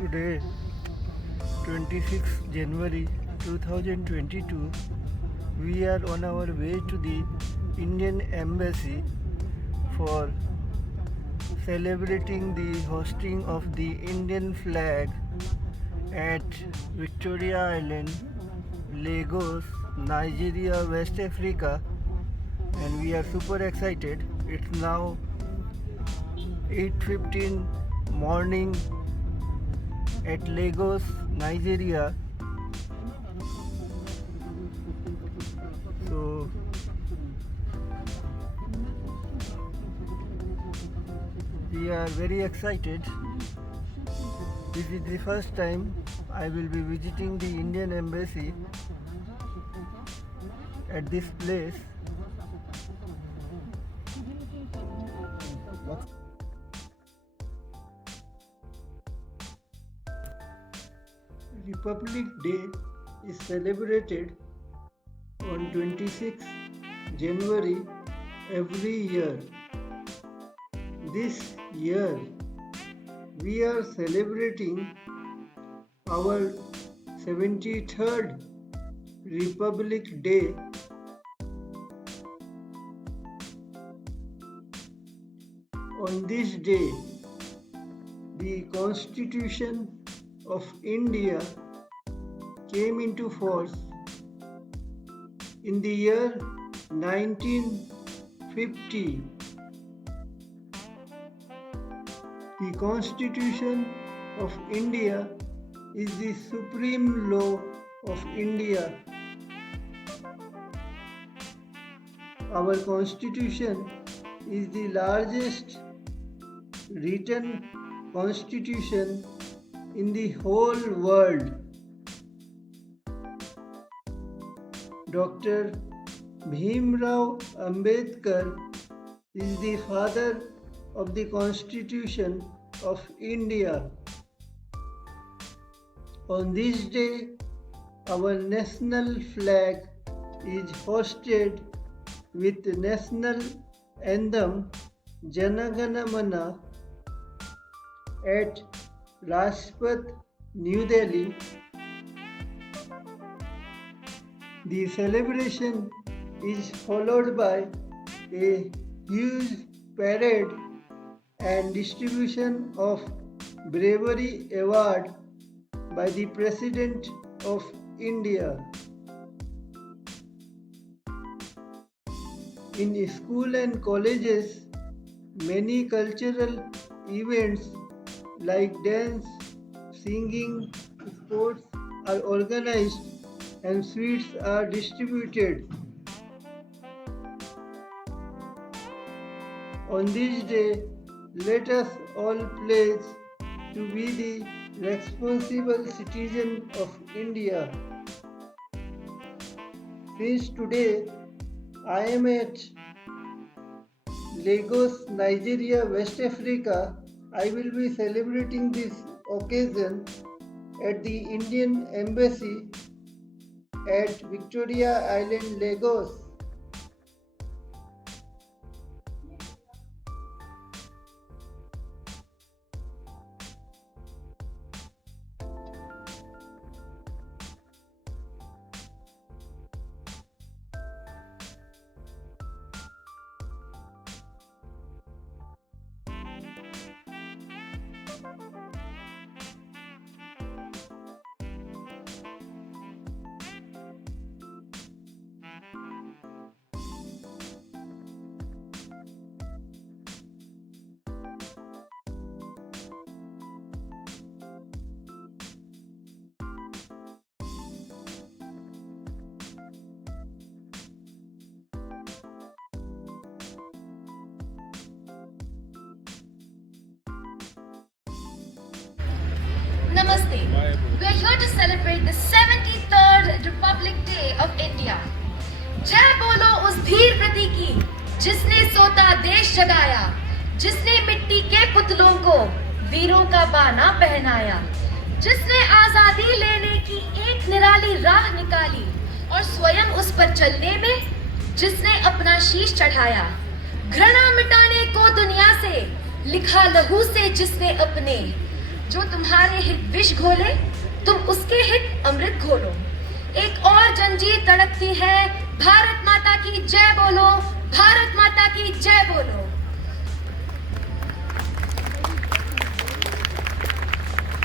Today, 26 January 2022, we are on our way to the Indian Embassy for celebrating the hosting of the Indian flag at Victoria Island, Lagos, Nigeria, West Africa, and we are super excited. It's now 8:15 morning at Lagos, Nigeria. So we are very excited. This is the first time I will be visiting the Indian Embassy at this place. Republic Day is celebrated on 26 January every year. This year we are celebrating our 73rd Republic Day. On this day, the Constitution of India came into force in the year 1950. The Constitution of India is the supreme law of India. Our Constitution is the largest written constitution in the whole world. Dr. Bhimrao Ambedkar is the father of the Constitution of India. On this day, our national flag is hosted with the national anthem Jana Gana Mana at Rajpath, New Delhi. The celebration is followed by a huge parade and distribution of bravery award by the President of India. In school and colleges, many cultural events like dance, singing, sports are organized and sweets are distributed. On this day, let us all pledge to be the responsible citizen of India. Since today I am at Lagos, Nigeria, West Africa, I will be celebrating this occasion at the Indian Embassy at Victoria Island, Lagos. Namaste. We are here to celebrate the 73rd Republic Day of India. जय बोलो उस धीर प्रति की जिसने सोता देश जगाया, जिसने मिट्टी के पुतलों को वीरों का बाना पहनाया, जिसने आजादी लेने की एक निराली राह निकाली और स्वयं उस पर चलने में जिसने अपना शीश चढ़ाया, घृणा मिटाने को दुनिया से लिखा लहू से जिसने अपने जो तुम्हारे हित विष घोले, तुम उसके हित अमृत घोलो। एक और जंजीर तड़कती है, भारत माता की जय बोलो, भारत माता की जय बोलो।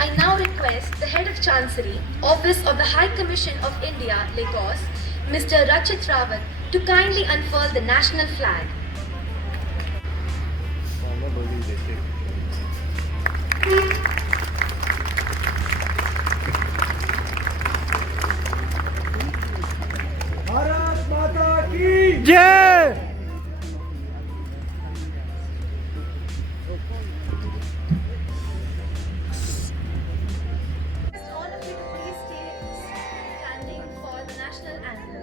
I now request the Head of Chancery, Office of the High Commission of India, Lagos, Mr. Rachit Rawat, to kindly unfurl the national flag. Bharat माता की जय। All of you to please stay standing for the national anthem.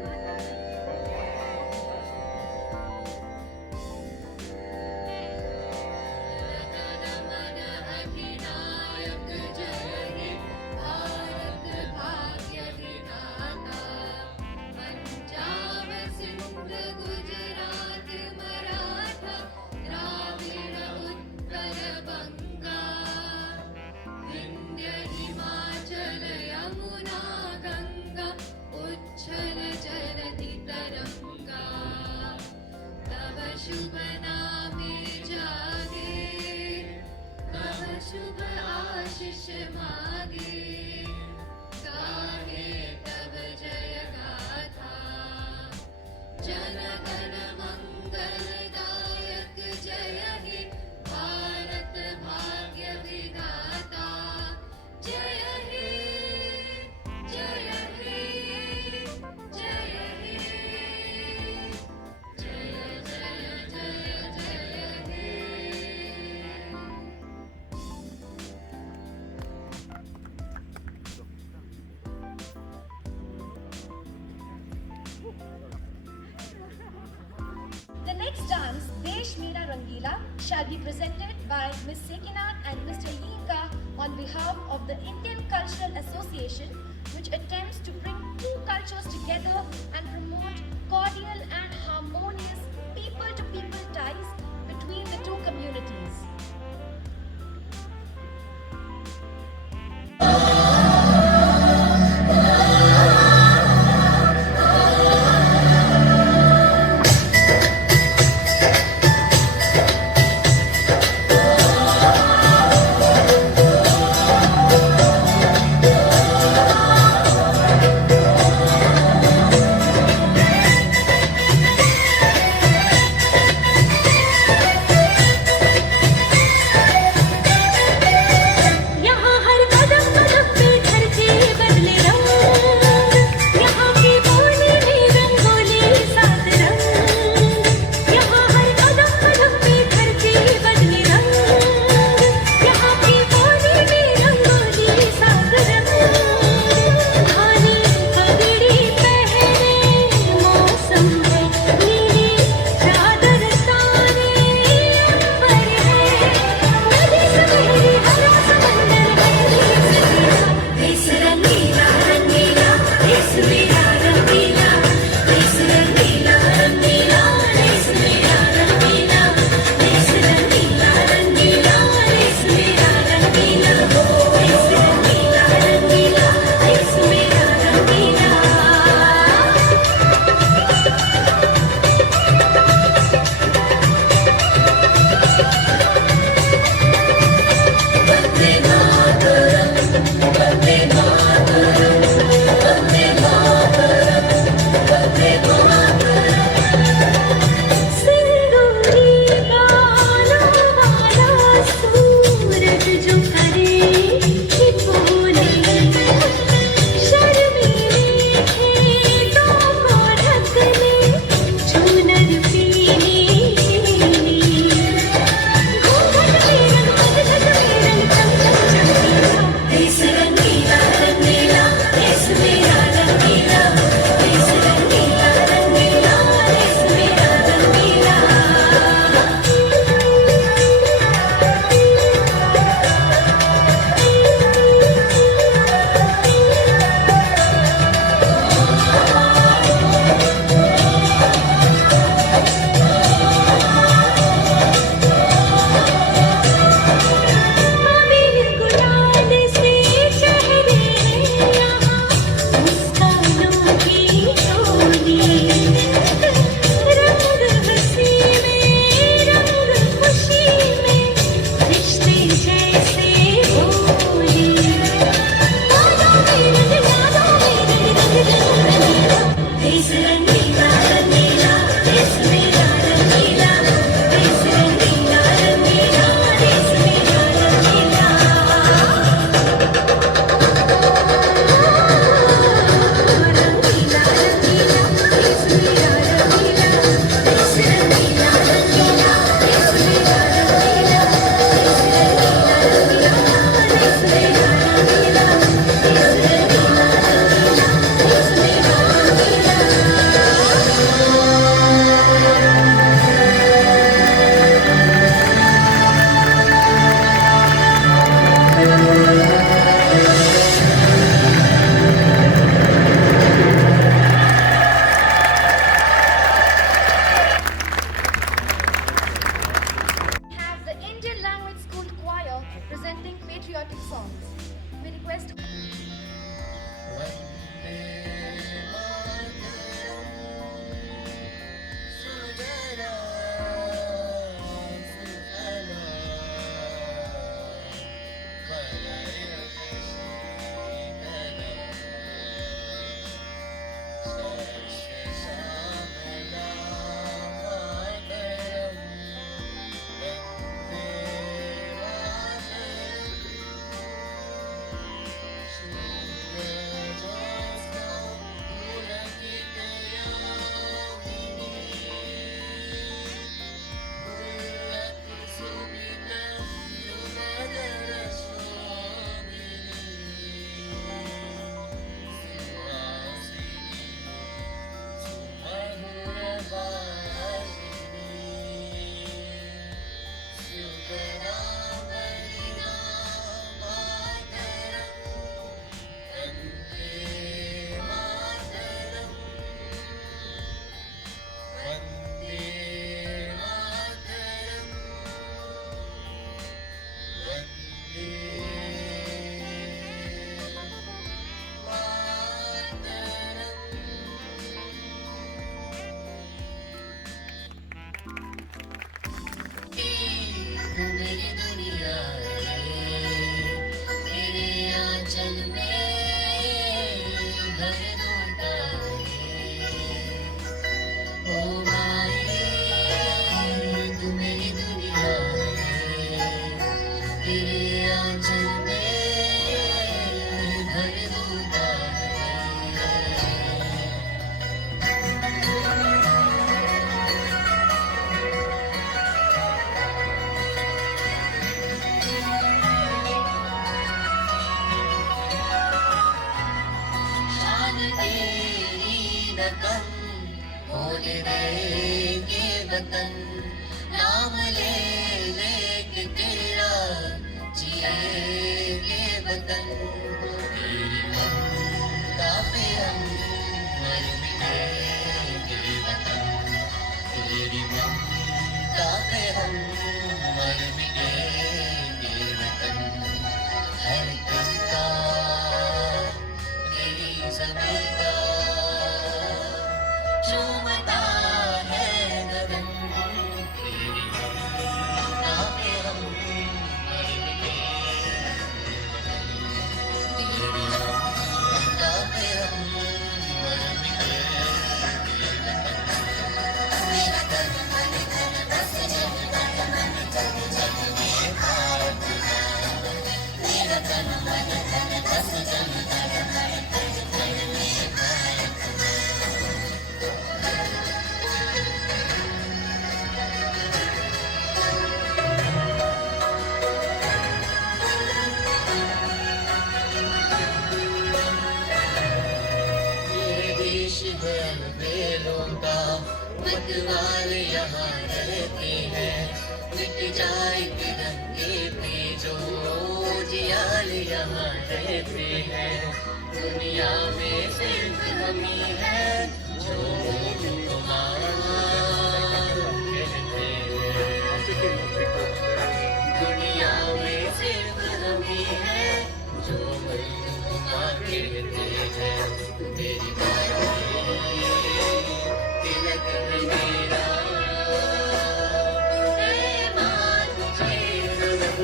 शुभ नामे जागे, तब शुभ आशीष मागे, गाहे तब जय गाथा। जन गण मंगलदायक जय हे भारत भाग्य विधाता। जय हे, जय हे, जय हे, जय जय जय जय हे। The next dance, Desh Meera Rangila, shall be presented by Ms. Sekina and Mr. Yinka on behalf of the Indian Cultural Association, which attempts to bring two cultures together and promote cordial and harmonious people-to-people ties between the two communities. patriotic songs. We request मेरी दुनिया तेरे आंचल में भर दूं तारे। ओ माए तू मेरी दुनिया तेरे आंचल में भर दूं तारे। होने देंगे वतन नाम ले लेके तेरा जिएंगे वतन। तेरी ममता पे हम मर मिटेंगे वतन। तेरी ममता पे हम मर मिटेंगे वतन। हर तनका तेरी ज़मीं का चूमता है गगन। तेरी ममता पे हम मर मिटेंगे वतन। तेरी ममता पे हम मर मिटेंगे वतन। मेरा तन मन धन बस जन तन मन जग जग में भारत माँ। मेरा तन मन धन बस जन तन मन जग जग में भारत माँ। बेलों का मतवाले यहाँ रहते हैं। मिट जाए तिरंगे पे जो जियाल यहाँ रहते हैं। दुनिया में सिर्फ हम ही है जो मुसलमान कहते हैं। दुनिया में सिर्फ हम ही है जो मुसलमान कहते हैं। तेरी तिलक है मेरा ईमान मुझे सनम।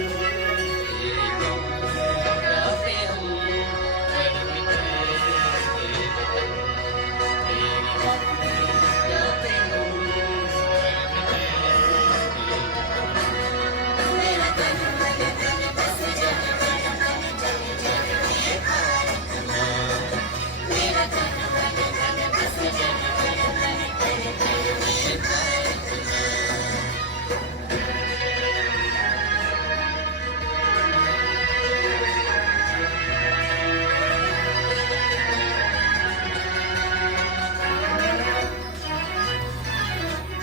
तेरी ममता पे हम मर मिटेंगे वतन। तेरी ममता पे हम मर मिटेंगे वतन। मेरा तन मन धन बस जन तन मन जग जग में भारत माँ। मेरा तन मन धन बस जन तन मन जग जग में भारत माँ।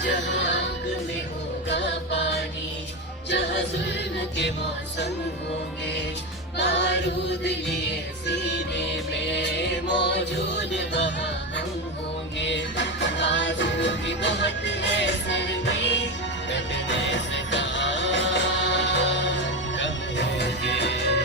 जहाँ आग में होगा पानी, जहाँ जुल्म के मौसम होंगे, बारूद लिए सीने में मौजूद वहाँ हम होंगे। आजू भी बहुत है सर में डटने से कहाँ कम होंगे।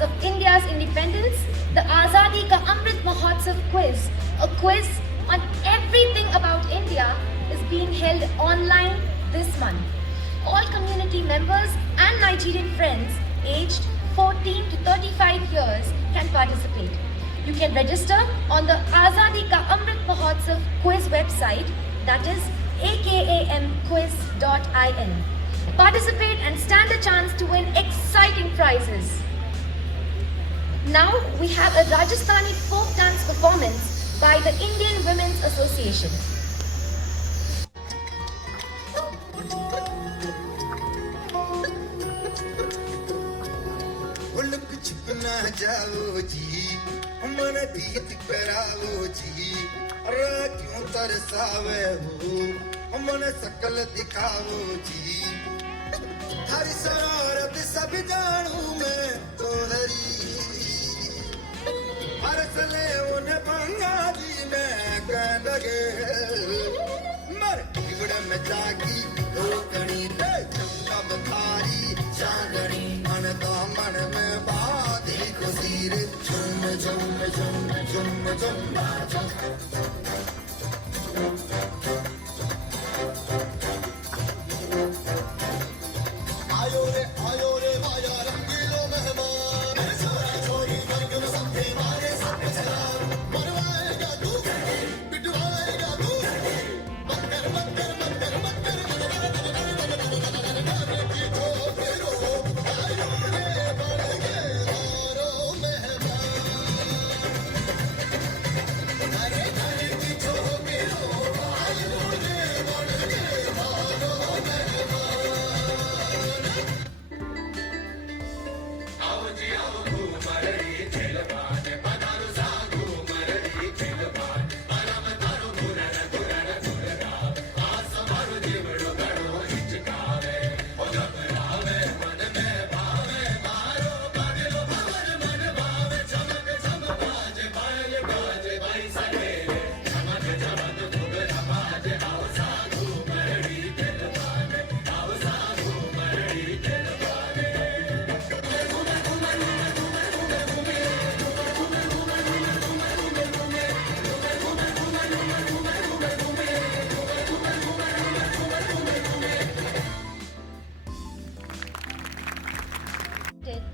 because of India's independence, the Azadi Ka Amrit Mahotsav quiz, a quiz on everything about India, is being held online this month. All community members and Nigerian friends aged 14 to 35 years can participate. You can register on the Azadi Ka Amrit Mahotsav quiz website, that is akamquiz.in. Participate and stand a chance to win exciting prizes. Now we have a Rajasthani folk dance performance by the Indian Women's Association. मन सकल दिखाओ जी हरी शरारत सब जानू मैं तोहरी हर सले उन्हें भंगा जी मैं कह लगे मर बिगड़ में जागी रोकनी दे चंदा बखारी चांदनी मन दामन में बादी खुशीर झुम झुम झुम झुम झुम झुम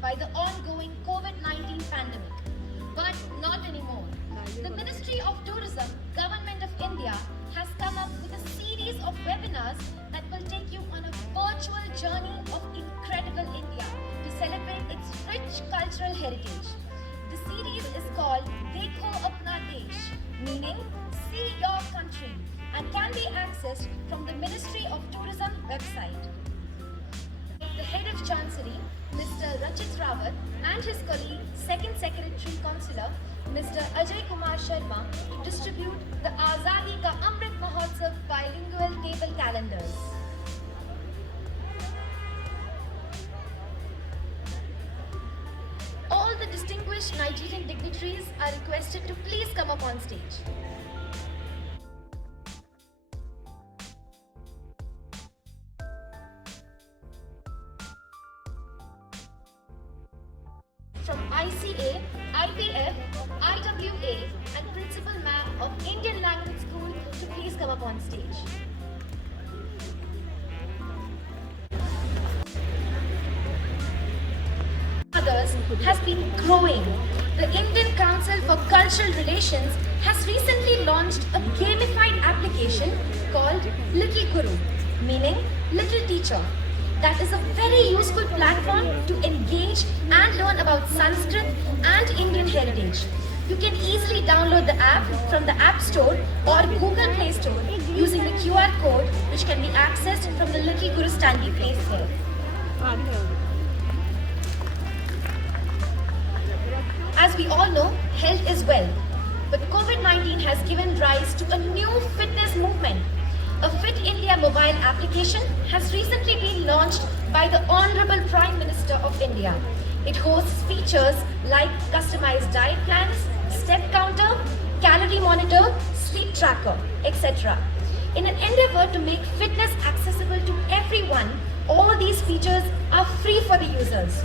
By the ongoing COVID-19 pandemic. But not anymore. The Ministry of Tourism, Government of India, has come up with a series of webinars that will take you on a virtual journey of incredible India to celebrate its rich cultural heritage. The series is called Dekho Apna Desh, meaning see your country, and can be accessed from the Ministry of Tourism website. The head of Chancery, Mr. Rachit Rawat, and his colleague, Second Secretary Consular, Mr. Ajay Kumar Sharma, to distribute the Azadi Ka Amrit Mahotsav bilingual table calendars. All the distinguished Nigerian dignitaries are requested to please come up on stage. From ICA, IPF, IWA and Principal Ma'am of Indian Language School to please come up on stage. Others has been growing. The Indian Council for Cultural Relations has recently launched a gamified application called Little Guru, meaning Little Teacher. That is a very useful platform to engage and learn about Sanskrit and Indian heritage. You can easily download the app from the App Store or Google Play Store using the QR code, which can be accessed from the Little Guru standee placed there. As we all know, health is wealth. But COVID-19 has given rise to a new fitness movement. A Fit India mobile application has recently been launched by the Honorable Prime Minister of India. It hosts features like customized diet plans, step counter, calorie monitor, sleep tracker, etc. In an endeavor to make fitness accessible to everyone, all these features are free for the users.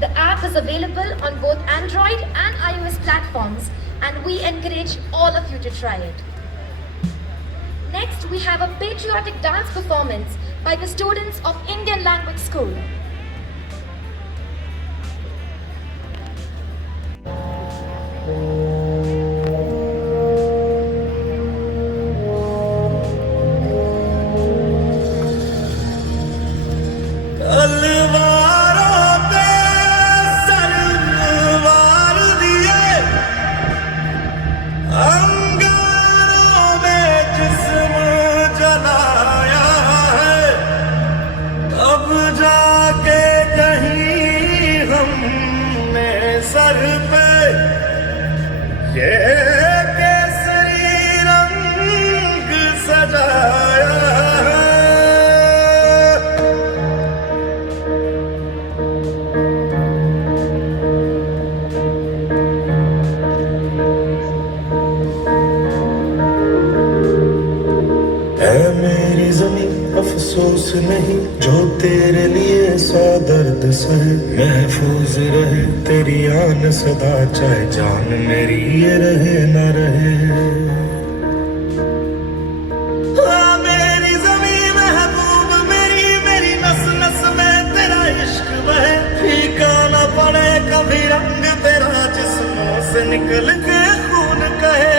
The app is available on both Android and iOS platforms, and we encourage all of you to try it. Next, we have a patriotic dance performance by the students of Indian Language School. Sir पे ये केसरी रंग सजाया है मेरी जमीन अफसोस नहीं जो तेरे लिए सौ दर्द सहे महफूज रहे तेरी आन सदा चाहे जान मेरी ये रहे न रहे हाँ मेरी जमीन महबूब मेरी मेरी नस नस में तेरा इश्क बहे फीका न पड़े कभी रंग तेरा जिस्मों से निकल के खून कहे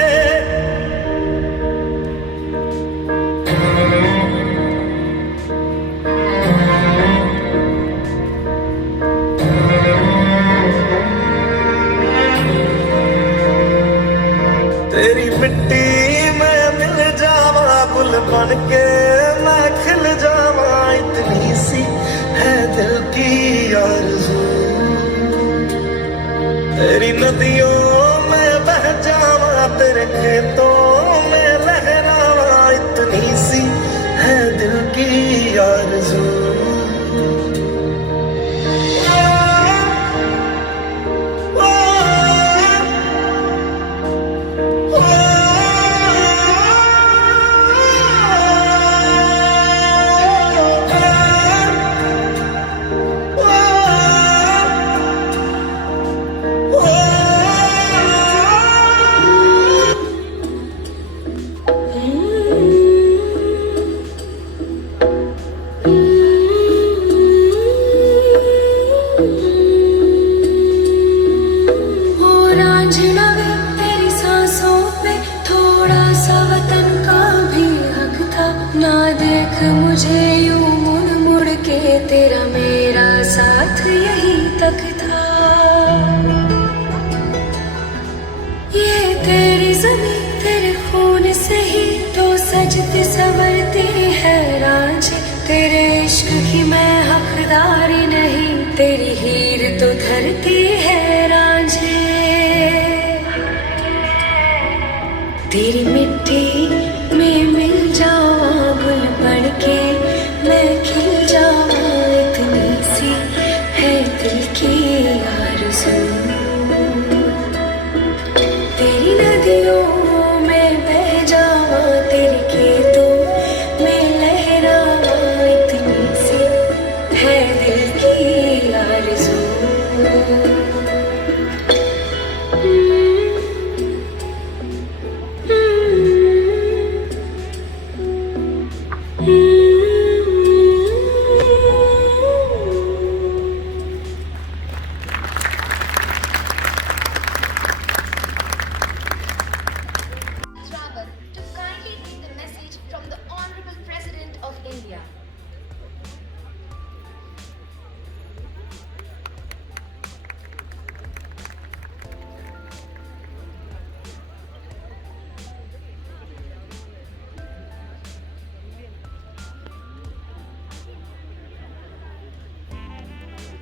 तेरी मिट्टी में मिल जावा गुल बन के मैं खिल जावा इतनी सी है दिल की आरज़ू तेरी नदियों में बह जावा तेरे खेतों में लहरावा इतनी सी है दिल की आरज़ू मुझे यूं मुड़ मुड़ के तेरा मेरा साथ यही तक था ये तेरी ज़मीं तेरे खून से ही तो सजती संवरती है रांझे तेरे इश्क की मैं हकदारी नहीं तेरी हीर तो धरती है रांझे तेरी मिट्टी में मिल जावा गुल बन के मैं खिल जावा इतनी सी है दिल की आरज़ू तेरी नदियों में बह जावा तेरे खेतों में लहरावा इतनी सी है दिल की आरज़ू to kindly read the message from the Honorable President of India.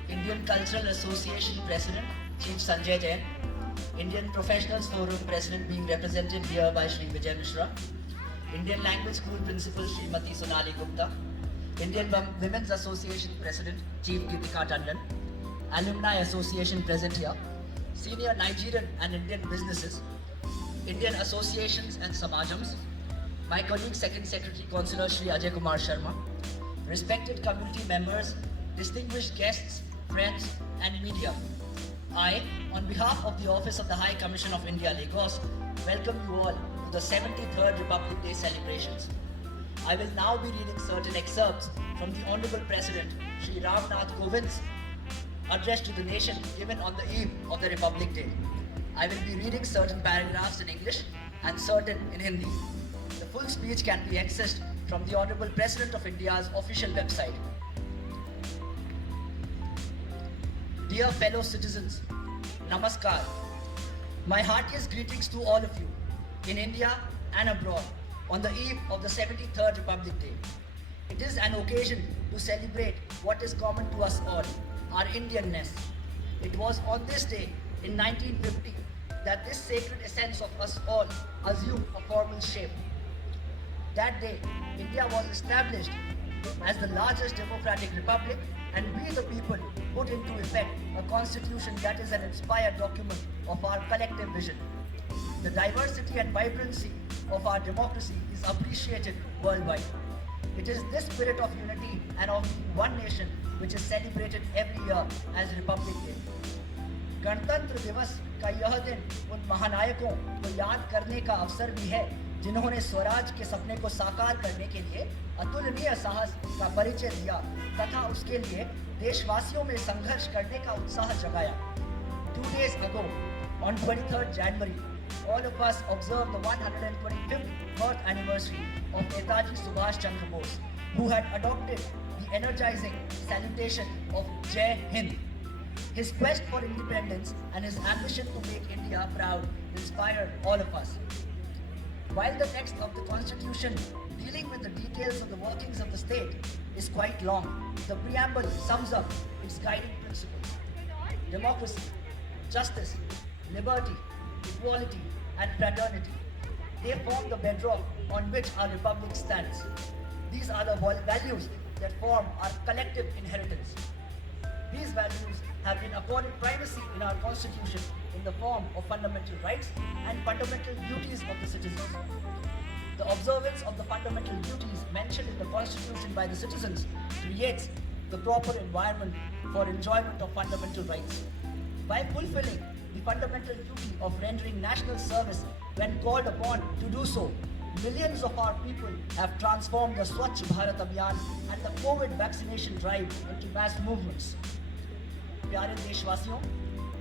Indian Cultural Association President, Chief Sanjay Jain, Indian Professionals Forum President being represented here by Shri Vijay Mishra, Indian Language School Principal Srimati Sonali Gupta, Indian Women's Association President Chief Gitika Tandon, Alumni Association present here, senior Nigerian and Indian businesses, Indian associations and samajams, my colleague Second Secretary Councillor Shri Ajay Kumar Sharma, respected community members, distinguished guests, friends and media. On behalf of the Office of the High Commission of India, Lagos, welcome you all to the 73rd Republic Day celebrations. I will now be reading certain excerpts from the Honorable President, Shri Ram Nath Kovind's address to the nation given on the eve of the Republic Day. I will be reading certain paragraphs in English and certain in Hindi. The full speech can be accessed from the Honorable President of India's official website. Dear fellow citizens, Namaskar. My heartiest greetings to all of you in India and abroad on the eve of the 73rd Republic Day. It is an occasion to celebrate what is common to us all, our Indianness. It was on this day in 1950 that this sacred essence of us all assumed a formal shape. That day, India was established as the largest democratic republic, and we the people put into effect a constitution that is an inspired document of our collective vision. The diversity and vibrancy of our democracy is appreciated worldwide. It is this spirit of unity and of one nation which is celebrated every year as Republic Day. गणतंत्र दिवस का यह दिन उन महानायकों को याद करने का अवसर भी है जिन्होंने स्वराज के सपने को साकार करने के लिए अतुलनीय साहस का परिचय दिया तथा उसके लिए देशवासियों में संघर्ष करने का उत्साह जगाया. 2 days ago, on 23rd January, all of us observed the 125th birth anniversary of Netaji Subhash Chandra Bose, who had adopted the energizing salutation of Jai Hind. His quest for independence and his ambition to make India proud inspired all of us. While the text of the Constitution dealing with the details of the workings of the state is quite long, the preamble sums up its guiding principles. Democracy, justice, liberty, equality, and fraternity. They form the bedrock on which our republic stands. These are the values that form our collective inheritance. These values have been accorded primacy in our constitution in the form of fundamental rights and fundamental duties of the citizens. The observance of the fundamental duties mentioned in the constitution by the citizens creates the proper environment for enjoyment of fundamental rights. By fulfilling the fundamental duty of rendering national service when called upon to do so, millions of our people have transformed the Swachh Bharat Abhiyan and the COVID vaccination drive into mass movements. प्यारे देशवासियों,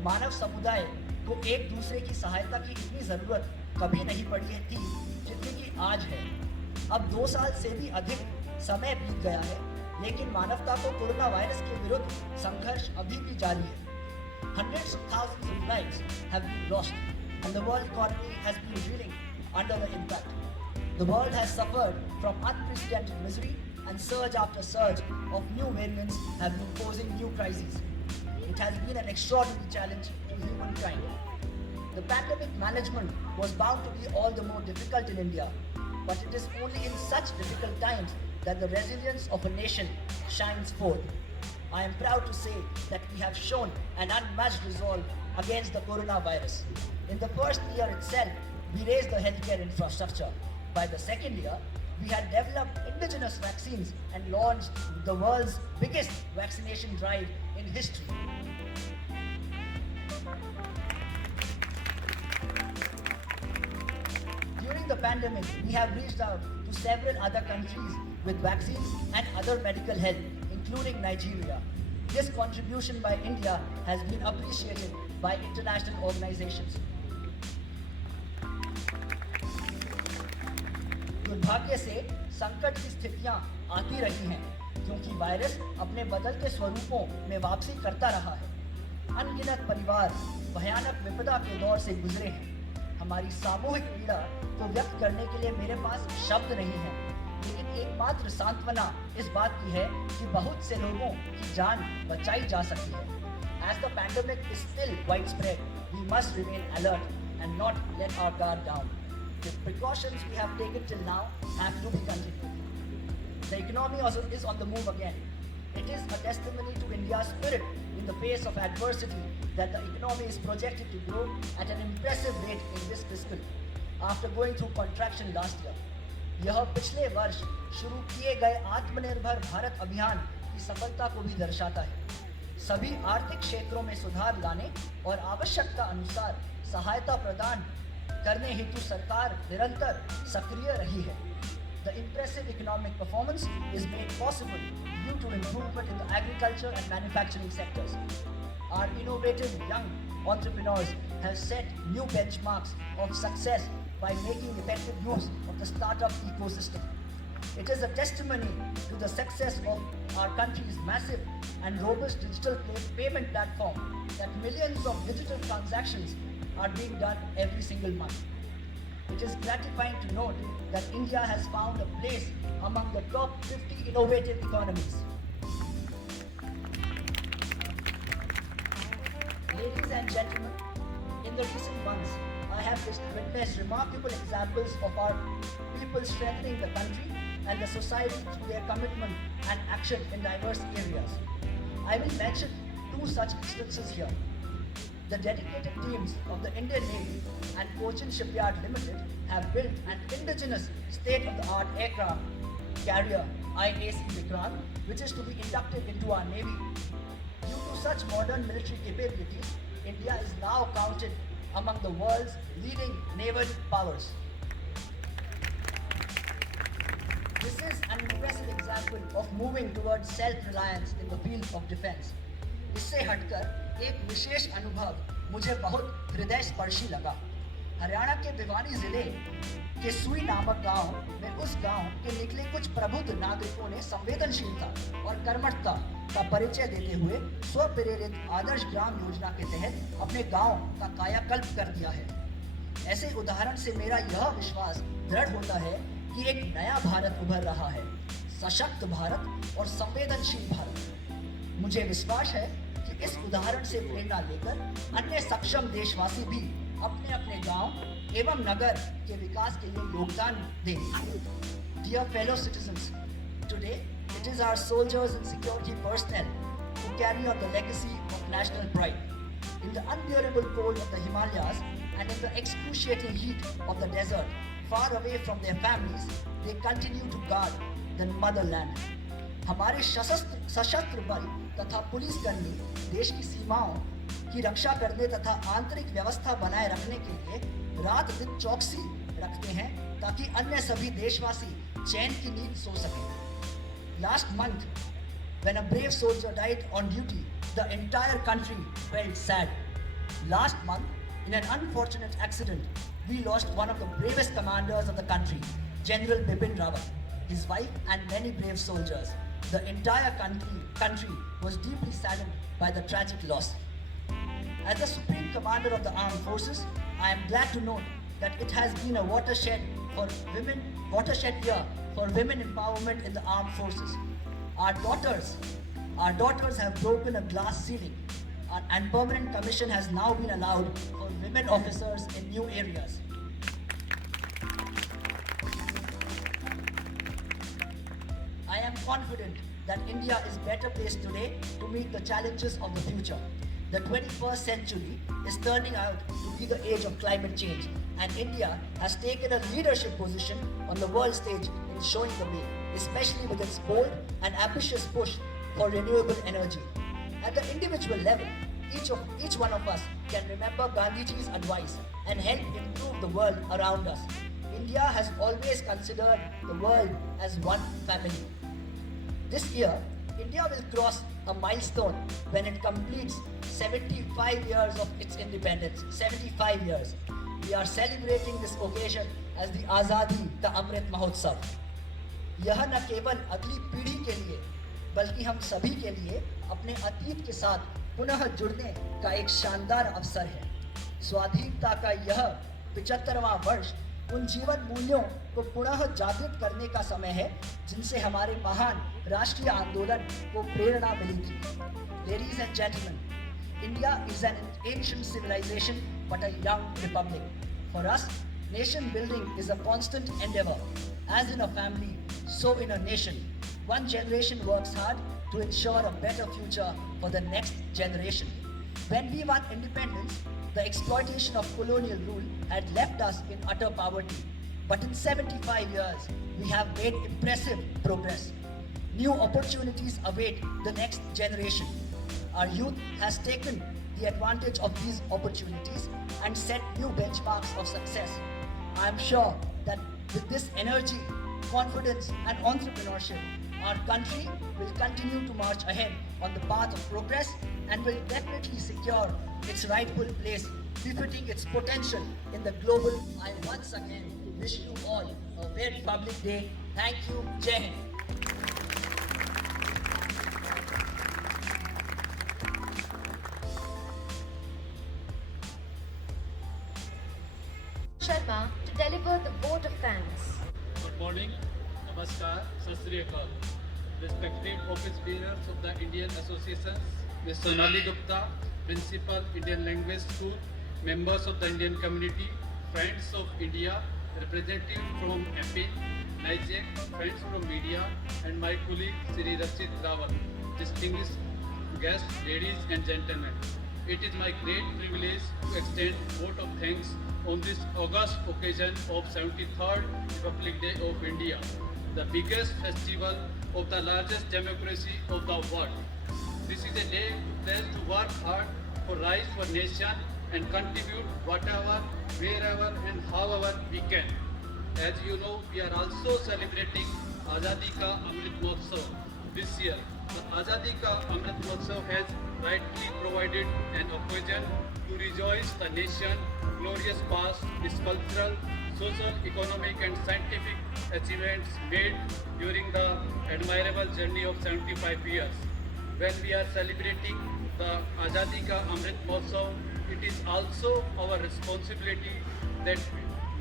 मानव समुदाय को एक दूसरे की सहायता की इतनी जरूरत कभी नहीं पड़ी थी जितनी कि आज है. अब 2 साल से भी अधिक समय बीत गया है, लेकिन मानवता को कोरोना वायरस के विरुद्ध संघर्ष अभी भी जारी है. Hundreds of thousands of lives have been lost, and the world economy has been reeling under the impact. The world has suffered from unprecedented misery, and surge after surge of new variants have been posing new crises. It has been an extraordinary challenge to humankind. The pandemic management was bound to be all the more difficult in India, but it is only in such difficult times that the resilience of a nation shines forth. I am proud to say that we have shown an unmatched resolve against the coronavirus. In the first year itself, we raised the healthcare infrastructure. By the second year, we had developed indigenous vaccines and launched the world's biggest vaccination drive in history. During the pandemic, we have reached out to several other countries with vaccines and other medical help, including Nigeria. This contribution by India has been appreciated by international organizations. दुर्भाग्य से संकट की स्थितियां आती रही हैं, क्योंकि virus अपने बदलते स्वरूपों में वापसी करता रहा है. अनगिनत परिवार भयानक विपदा के दौर से गुजरे हैं. हमारी सामूहिक पीड़ा को व्यक्त करने के लिए मेरे पास शब्द नहीं है, लेकिन एकमात्र सांत्वना इस बात की है कि बहुत से लोगों की जान बचाई जा सकी है. As the pandemic is still widespread, we must remain alert and not let our guard down. The precautions we have taken till now have to be continued. The economy also is on the move again. It is a testimony to India's spirit in the face of adversity that the economy is projected to grow at an impressive rate in this fiscal, after going through contraction last year. यह पिछले वर्ष शुरू किए गए आत्मनिर्भर भारत अभियान की सफलता को भी दर्शाता है. सभी आर्थिक क्षेत्रों में सुधार लाने और आवश्यकता अनुसार सहायता प्रदान करने हेतु सरकार निरंतर सक्रिय रही है. The impressive economic performance is made possible due to improvement in the agriculture and manufacturing sectors. Our innovative young entrepreneurs have set new benchmarks of success by making effective use of the startup ecosystem. It is a testimony to the success of our country's massive and robust digital payment platform that millions of digital transactions are being done every single month. It is gratifying to note that India has found a place among the top 50 innovative economies. Ladies and gentlemen, in the recent months, I have witnessed remarkable examples of our people strengthening the country and the society through their commitment and action in diverse areas. I will mention two such instances here. The dedicated teams of the Indian Navy and Cochin Shipyard Limited have built an indigenous state-of-the-art aircraft carrier IAC Vikrant, which is to be inducted into our Navy. Due to such modern military capabilities, India is now counted among the world's leading naval powers. This is an impressive example of moving towards self-reliance in the field of defense. इससे हटकर एक विशेष अनुभव मुझे बहुत हृदय स्पर्शी लगा. हरियाणा के भिवानी जिले के सुई नामक गांव में उस गांव के निकले कुछ प्रबुद्ध नागरिकों ने संवेदनशीलता और कर्मठता का परिचय देते हुए स्वप्रेरित आदर्श ग्राम योजना के तहत अपने गांव का कायाकल्प कर दिया है. ऐसे उदाहरण से मेरा यह विश्वास दृढ़ होता है कि एक नया भारत उभर रहा है, सशक्त भारत और संवेदनशील भारत. मुझे विश्वास है कि इस उदाहरण से प्रेरणा लेकर अन्य सक्षम देशवासी भी अपने अपने गांव एवं नगर के विकास के लिए योगदान दें. Dear fellow citizens, today it is our soldiers and security personnel who carry on the legacy of national pride. In the unbearable cold of the Himalayas and in the excruciating heat of the desert, far away from their families, they continue to guard the motherland. हमारे सशस्त्र बल तथा पुलिसकर्मी देश की सीमाओं की रक्षा करने तथा आंतरिक व्यवस्था बनाए रखने के लिए रात दिन चौकसी रखते हैं ताकि अन्य सभी देशवासी चैन की नींद सो सकें. Last month, when a brave soldier died on duty, the entire country felt sad. Last month, in an unfortunate accident, we lost one of the bravest commanders of the country, General Bipin Rawat, his wife and many brave soldiers. The entire country was deeply saddened by the tragic loss. As the Supreme Commander of the Armed Forces, I am glad to note that it has been a watershed year for women empowerment in the armed forces. Our daughters have broken a glass ceiling, and permanent commission has now been allowed for women officers in new areas. I am confident that India is better placed today to meet the challenges of the future. The 21st century is turning out to be the age of climate change, and India has taken a leadership position on the world stage in showing the way, especially with its bold and ambitious push for renewable energy. At the individual level, each one of us can remember Gandhiji's advice and help improve the world around us. India has always considered the world as one family. This year, India will cross a milestone when it completes 75 years of its independence. 75 years. We are celebrating this occasion as the Azadi, the Amrit Mahotsav. यह न केवल अगली पीढ़ी के लिए बल्कि हम सभी के लिए अपने अतीत के साथ पुनः जुड़ने का एक शानदार अवसर है. स्वाधीनता का यह 75वां वर्ष उन जीवन मूल्यों को पुनः जागृत करने का समय है जिनसे हमारे महान राष्ट्रीय आंदोलन को प्रेरणा मिली थी. Ladies and gentlemen, India is an ancient civilization but a young republic. For us, nation building is a constant endeavor. As in a family, so in a nation. One generation works hard to ensure a better future for the next generation. When we won independence, the exploitation of colonial rule had left us in utter poverty. But in 75 years, we have made impressive progress. New opportunities await the next generation. Our youth has taken the advantage of these opportunities and set new benchmarks of success. I am sure that with this energy, confidence and entrepreneurship, our country will continue to march ahead on the path of progress and will definitely secure its rightful place, befitting its potential in the global. I once again wish you all a very public day. Thank you. Jai Hind. Sharma to deliver the vote of thanks. Good morning, Namaskar, Sat Sri Akal. Respected office bearers of the Indian Associations, Ms. Sonali Gupta, Principal, Indian Language School, members of the Indian community, friends of India, representatives from MP, NIJEC, friends from media, and my colleague Sri Rachit Rawal, distinguished guests, ladies and gentlemen. It is my great privilege to extend vote of thanks on this august occasion of 73rd Republic Day of India, the biggest festival of the largest democracy of the world. This is a day to work hard for rise for nation and contribute whatever, wherever and however we can. As you know, we are also celebrating Azadi Ka Amrit Mahotsav this year. The Azadi Ka Amrit Mahotsav has rightly provided an occasion to rejoice the nation, glorious past, its cultural, social, economic and scientific achievements made during the admirable journey of 75 years. When we are celebrating the Azadi Ka Amrit Mahotsav, it is also our responsibility that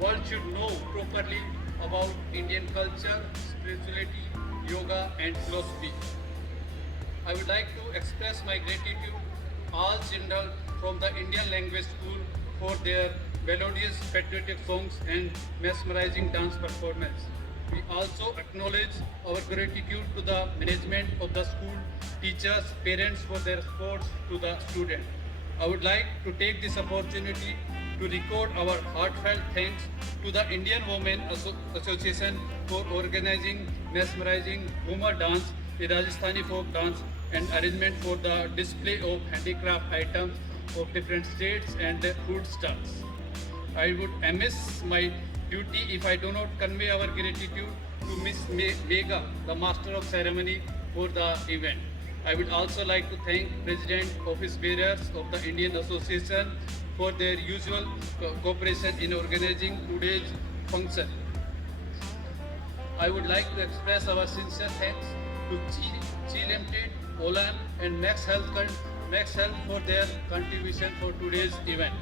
world should know properly about Indian culture, spirituality, yoga and philosophy. I would like to express my gratitude all children from the Indian Language School for their melodious patriotic songs and mesmerizing dance performance. We also acknowledge our gratitude to the management of the school, teachers, parents for their support to the students. I would like to take this opportunity to record our heartfelt thanks to the Indian Women Association for organizing mesmerizing Ghumar dance, a Rajasthani folk dance, and arrangement for the display of handicraft items of different states and food stalls. I would miss my duty if I do not convey our gratitude to Miss Megha, the Master of Ceremony for the event. I would also like to thank President Office Bearers of the Indian Association for their usual cooperation in organizing today's function. I would like to express our sincere thanks to Chi Limited, Olan and Max Health for their contribution for today's event.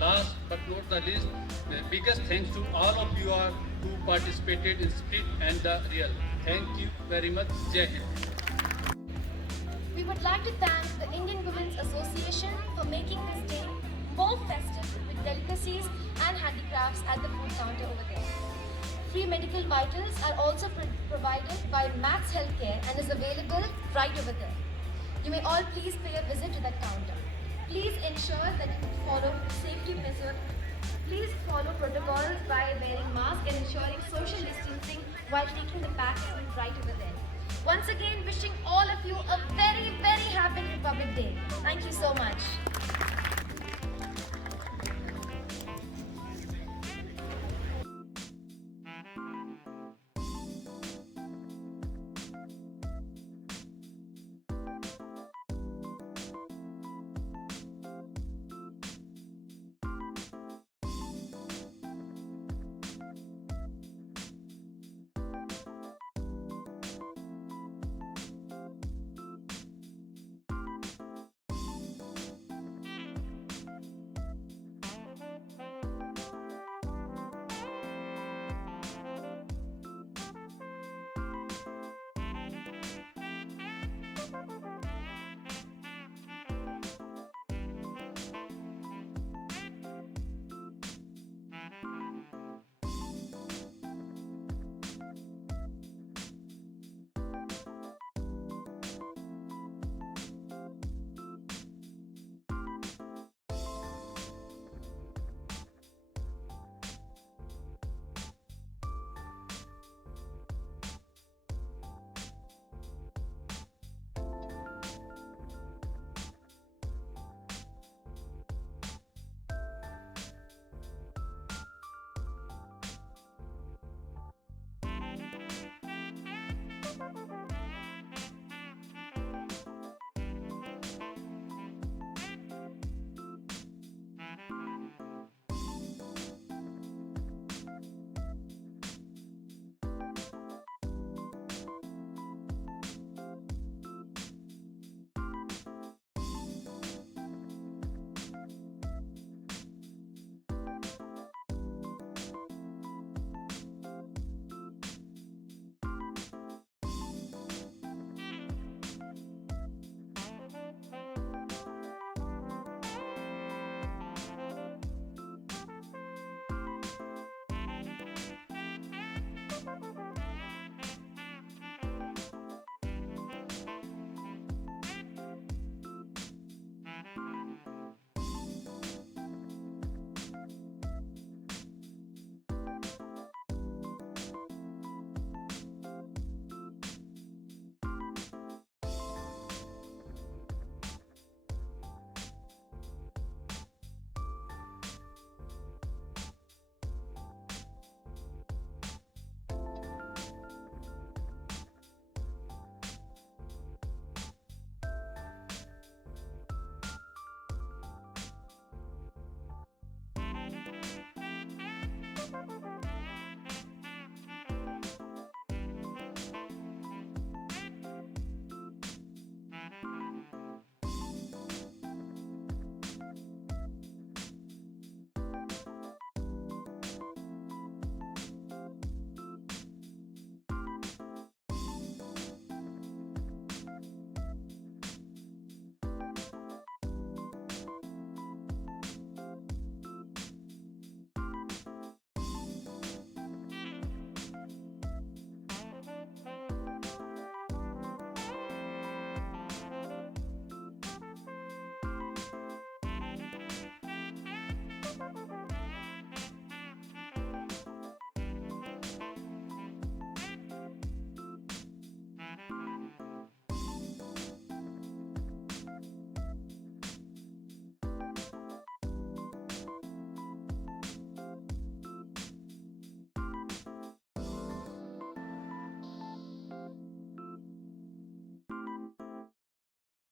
Last but not the least, the biggest thanks to all of you who participated in spirit and the real. Thank you very much. Jai Hind. We would like to thank the Indian Women's Association for making this day more festive with delicacies and handicrafts at the food counter over there. Free medical vitals are also provided by Max Healthcare and is available right over there. You may all please pay a visit to that counter. Please ensure that you follow safety measures. Please follow protocols by wearing masks and ensuring social distancing while taking the vaccine right over there. Once again, wishing all of you a very, very happy Republic Day. Thank you so much.